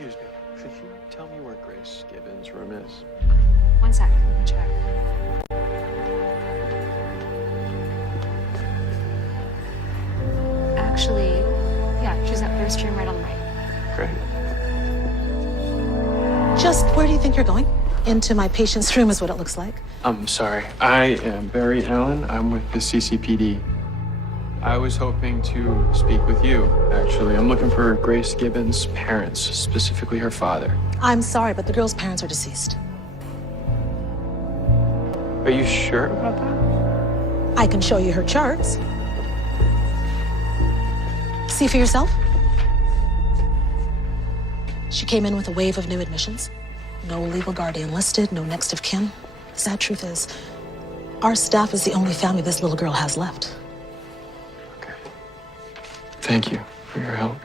Excuse me, could you tell me where Grace Gibbons' room is? 1 sec, let me check. Actually, yeah, she's that first room right on the right. Great. Just where do you think you're going? Into my patient's room is what it looks like. I'm sorry. I am Barry Allen. I'm with the CCPD. I was hoping to speak with you, actually. I'm looking for Grace Gibbons' parents, specifically her father. I'm sorry, but the girl's parents are deceased. Are you sure about that? I can show you her charts. See for yourself. She came in with a wave of new admissions. No legal guardian listed, no next of kin. The sad truth is, our staff is the only family this little girl has left. Okay. Thank you for your help.